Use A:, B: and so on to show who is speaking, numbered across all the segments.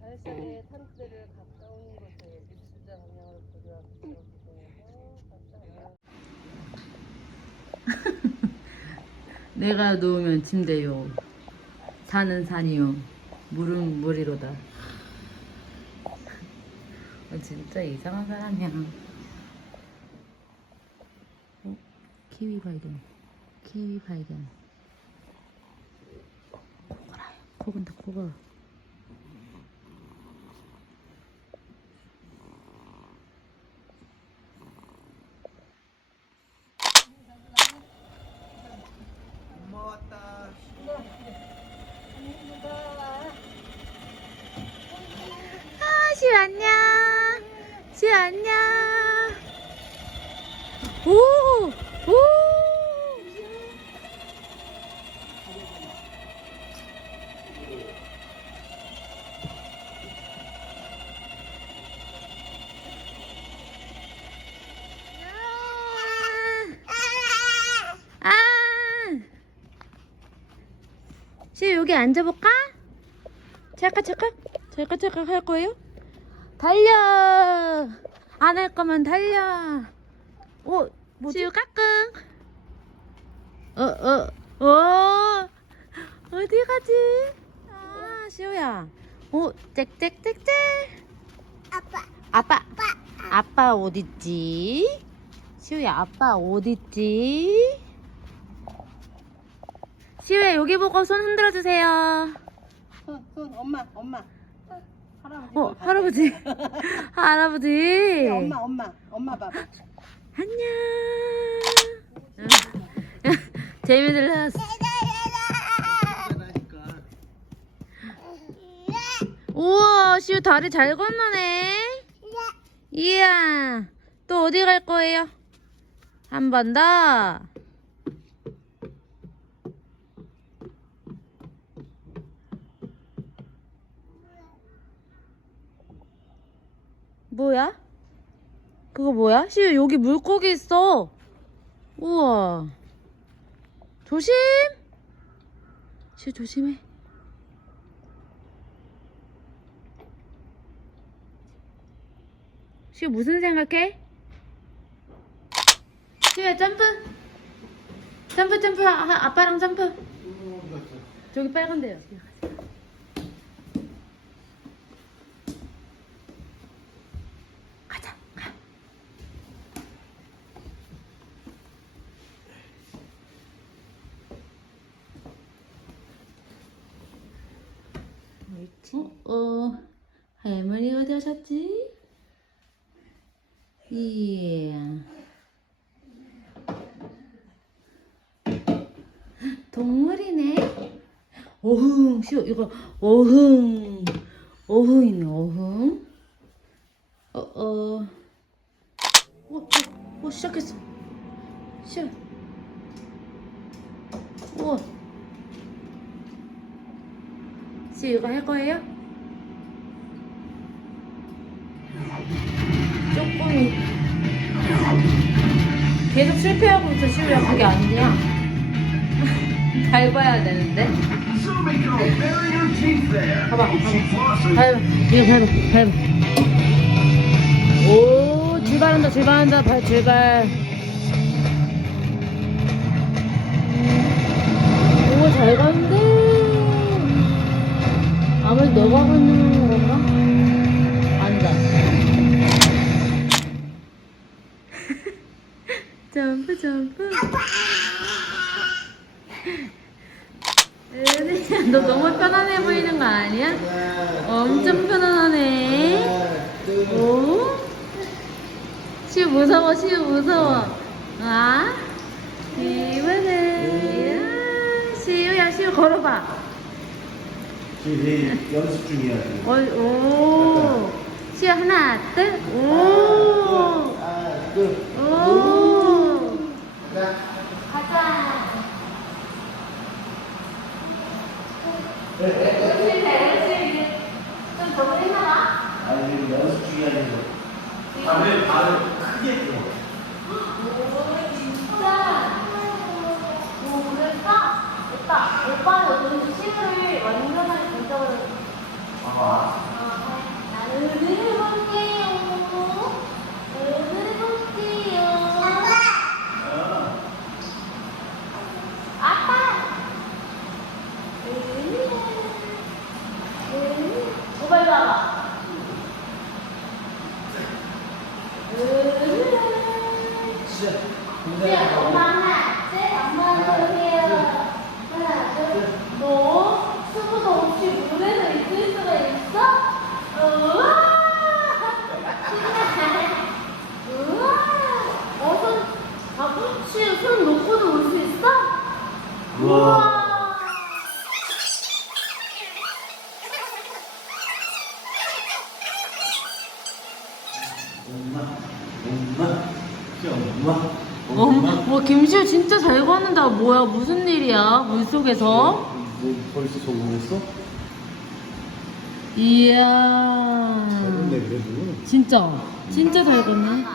A: 발사대 탄대를 가까운 곳에 입수자 방향을 고려하고
B: 내가 누우면 침대요. 산은 산이요. 물은 물이로다. 어, 진짜 이상한 사람이야. 어? 키위 발견. 키위 발견. 코근다. 아, 시 안녕. 시 안녕. 오, 오. 아. 시 여기 앉아볼까? 잠깐 잠깐 잠깐 잠깐 할 거예요? 달려 안 할 거면 달려 오 뭐지? 시우 까꿍 어어어 어, 어디 가지? 아 시우야 오 짹짹짹짹 아빠 아빠 아빠 어딨지? 시우야 아빠 어딨지? 시우야 여기 보고 손 흔들어 주세요
A: 손, 손, 엄마, 엄마. 할아버지.
B: 어, 할아버지. 할아버지.
A: 네, 엄마, 엄마, 엄마 봐봐.
B: 안녕. 재미들 났어. 우와, 시우 다리 잘 건너네. 이야. 또 어디 갈 거예요? 한 번 더. 뭐야? 그거 뭐야? 시우 여기 물고기 있어. 우와. 조심. 시우 조심해. 시우 무슨 생각해? 시우야 점프. 점프 점프 아, 아빠랑 점프. 저기 빨간 데요. 어, 어, 할머니 어디 가셨지? 예. 동물이네. 어흥, 시오, 이거, 어흥. 어흥이네, 어흥. 어, 어. 어, 어, 어, 시작했어. 시작. 우와. 시 이거 할 거예요? 조금 계속 실패하고 있어 시우야 그게 아니야. 밟아야 되는데. 봐봐 밟아 밟아 밟아 오 출발한다 출발한다. 발 출발. 오잘 가는데 아무래도 너가 걷는 건가? 앉아 점프 점프 은혜야 너 너무 편안해 보이는 거 아니야? 엄청 편안하네 오? 시우 무서워 시우 무서워 아? 이번에 시우야 시우 걸어봐
C: 지금 연습 중이야. 지금.
B: 어, 오 시우 하나 둘 오
C: 하나, 둘.
B: 오
C: 자,
B: 가자. 좀 저거 해놔라.
C: 아니 지금 연습 중이야 지금. 발을 발을
B: 오빠 이리 와봐. 우와! 우와. 뭐야, 무슨 일이야, 물속에서?
C: 뭐 벌써 적응했어?
B: 이야.
C: 근데 그래도
B: 진짜, 진짜 잘 걷네.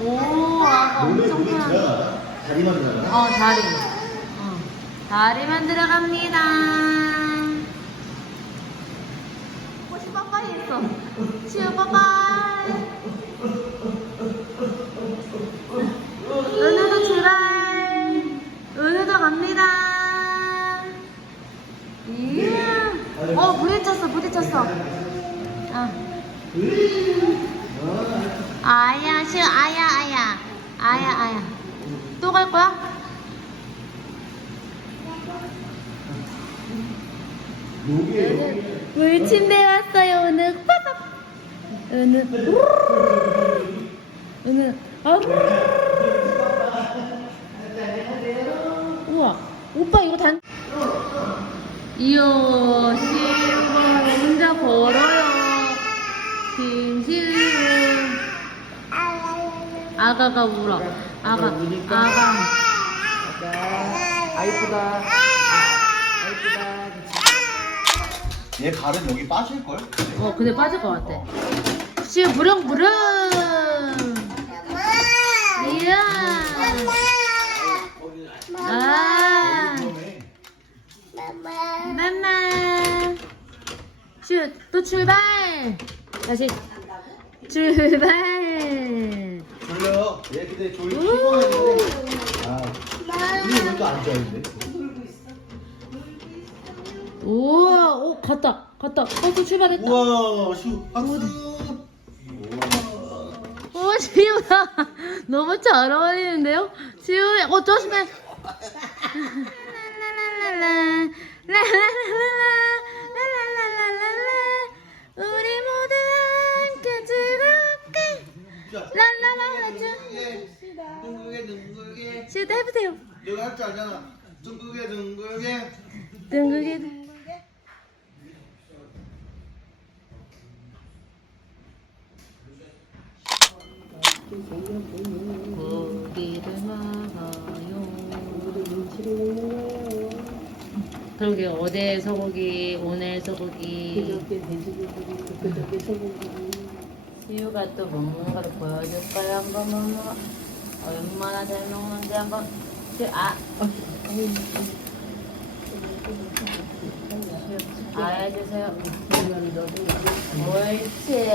B: 오, 아가
C: 몸에
B: 엄청 편하네.
C: 들어가. 다리만 들어가.
B: 어, 다리. 어. 다리만 들어갑니다. 꽃이 빠빠이 했어. 시우 빠빠이. 어, 부딪혔어, 부딪혔어. 아. 아야, 시우, 아야, 아야. 아야, 아야. 또 갈 거야? 물침대 왔어요 은우 빠박 은우 은우 아우 우와 오빠 이거 단 시우가 혼자 걸어요 김시우 아가가 울어 아가 아가
A: 아이쁘다. 아, 아이쁘다.
C: 얘 발은 여기 빠질 걸?
B: 어 근데 빠질 것 같아 시우 부릉부릉 슛 또 출발 다시 출발
C: 졸려. 얘 근데 졸
B: 우.
C: 피곤했는데. 아, 이게 왜또 앉아 있는데?
B: 우와 오 갔다 갔다 어또 출발했다
C: 우와, 슈, 박수. 우와.
B: 오 시우야 너무 잘 어울리는데요 시우야 어 조심해 라라라라 라라라라 라라라라라 즐겁게 랄라라라
C: 둥글게, 둥글게.
B: 시우도 해보세요
C: 내가 할 줄 알잖아. 둥글게, 둥글게.
B: 둥글게 둥글게 고기를 먹어요 그러게 어제 소고기 오늘 소고기
A: 그저께 돼지고기, 그저께 소고기.
B: 시우가 또 먹는 거를 보여줄까요 한번 먹는 거 얼마나 잘 먹는지 한번 시- 아 알아주세요 옳지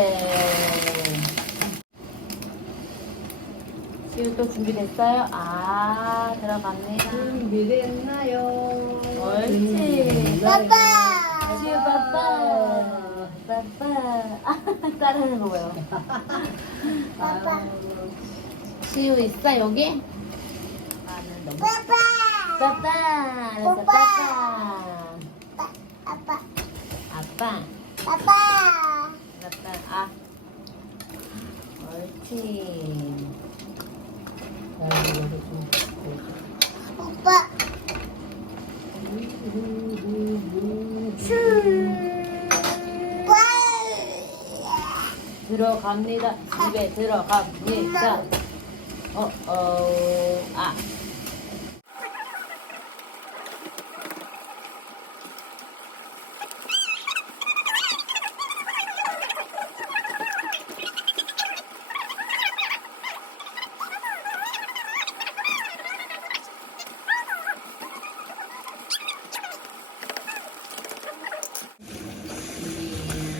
B: 시우 또 준비됐어요? 아 들어갑니다
A: 준비됐나요?
B: 옳지. 시우 빠빠 빠빠 아 따르는 거 봐요. 시우 있어 여기? 나는 너무 빠빠 알았어 빠빠
D: 아빠,
B: 아빠
D: 아빠,
B: 아빠 아 옳지
D: 오빠,
B: 들어갑니다. 집에 들어갑니다. 어 어 아.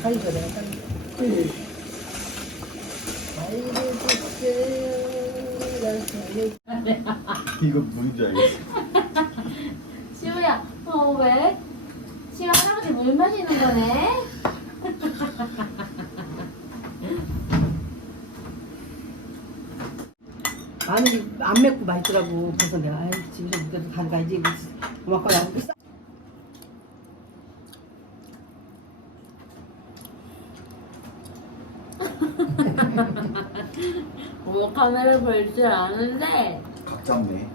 A: 빨리 줘, 내가 빨리.
C: 이거 뭔줄 알겠어.
B: 시우야 어 왜? 시우 할아버지 물 마시는 거네
A: 아니 안 맵고 맛있더라고. 그래서 내가 아이 집에서. 엄마가 나고 싸.
B: 어머 카메라 볼 줄 아는데
C: 각 잡네.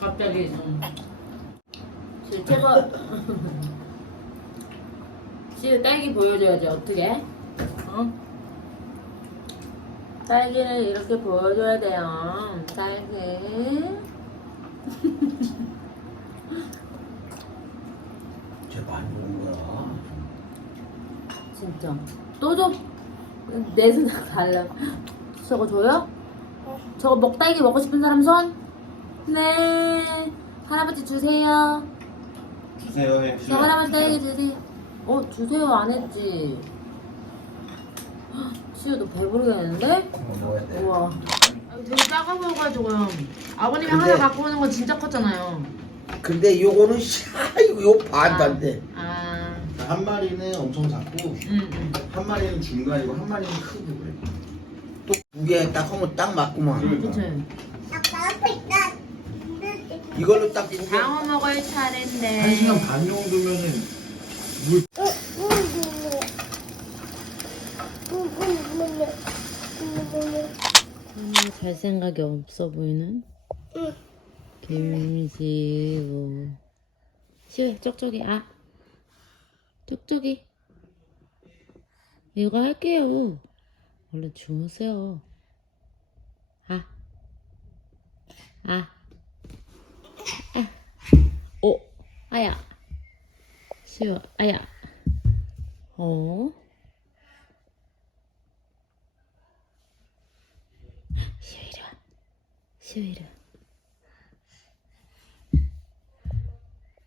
B: 갑자기 지 최고 지우 딸기 보여줘야지 어떻게? 어? 딸기를 이렇게 보여줘야 돼요 딸기
C: 쟤 많이 먹은 거야.
B: 진짜 또 줘? 내 생각 달라 저거 줘요? 저거 먹딸기 먹고 싶은 사람 손? 네 할아버지 주세요
C: 주세요, 해.
B: 저 할아버지 딸기 주세요 어 주세요 안 했지 시우 너 배부르겠는데?
C: 먹어야 돼.
B: 우와 되게 작아 보여가지고요 아버님이
E: 근데-
B: 하나 갖고 오는 건 진짜 컸잖아요
E: 근데 요거는 샤 이거 요 반도 안 돼.
B: 아
C: 한 마리는 엄청 작고
B: 응, 응.
C: 한 마리는 중간이고 한 마리는 크고 그래.
E: 두개 딱 하면 딱 맞구만.
B: 그치
D: 아빠 앞에 있다.
E: 이걸로 딱 두 개.
B: 장어 먹을 차례인데
C: 한 시간 반 정도면은
B: 음, 잘 생각이 없어 보이는 김시우 시우야 쪽쪽이 아 쪽쪽이 이거 할게요 얼른 주무세요 아 아. 아. 오, 아야. 시우, 아야. 어? 시우 이리 와. 시우 이리 와.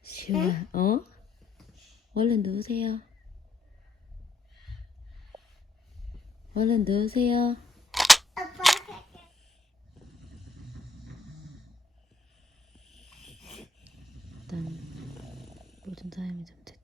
B: 시우야, 어? 얼른 누우세요. 얼른.
D: 아빠
B: 일단 모든 사람이 잠들었